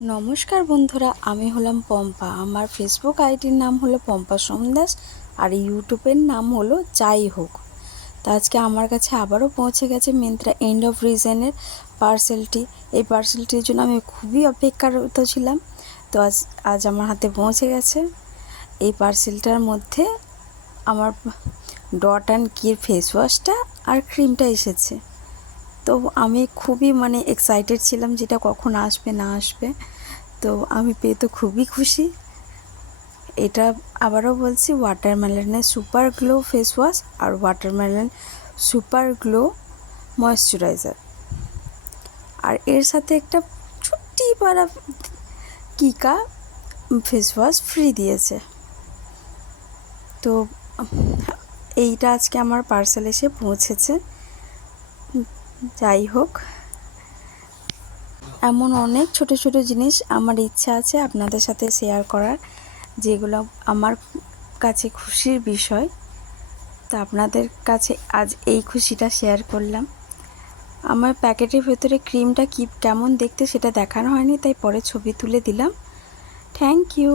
নমস্কার বন্ধুরা, আমি হলাম পম্পা। আমার ফেসবুক আইডির নাম হলো পম্পা সোমদাস আর ইউটিউবের নাম হলো যাই হোক। তো আজকে আমার কাছে আবারও পৌঁছে গেছে মিন্ত্রা এন্ড অফ রিজনের পার্সেলটি। এই পার্সেলটির জন্য আমি খুবই অপেক্ষারত ছিলাম। তো আজ আমার হাতে পৌঁছে গেছে। এই পার্সেলটার মধ্যে আমার ডট অ্যান্ড কির ফেস ওয়াশটা আর ক্রিমটা এসেছে। তো আমি খুবই এক্সাইটেড ছিলাম যেটা কখন আসবে না আসবে। তো আমি পেয়ে তো খুবই খুশি। এটা আবারও বলছি, ওয়াটারমেলনের সুপার গ্লো ফেস ওয়াশ আর ওয়াটারমেলন সুপার গ্লো ময়শ্চারাইজার, আর এর সাথে একটা ছোট্টি পারা কিকা ফেস ওয়াশ ফ্রি দিয়েছে। তো এইটা আজকে আমার পার্সেল এসে পৌঁছেছে। যাই হোক, এমন অনেক ছোট ছোট জিনিস আমার ইচ্ছা আছে আপনাদের সাথে শেয়ার করার, যেগুলো আমার কাছে খুশির বিষয়। তা আপনাদের কাছে আজ এই খুশিটা শেয়ার করলাম। আমার প্যাকেটের ভেতরে ক্রিমটা কেমন দেখতে সেটা দেখানো হয়নি, তাই পরে ছবি তুলে দিলাম। Thank you.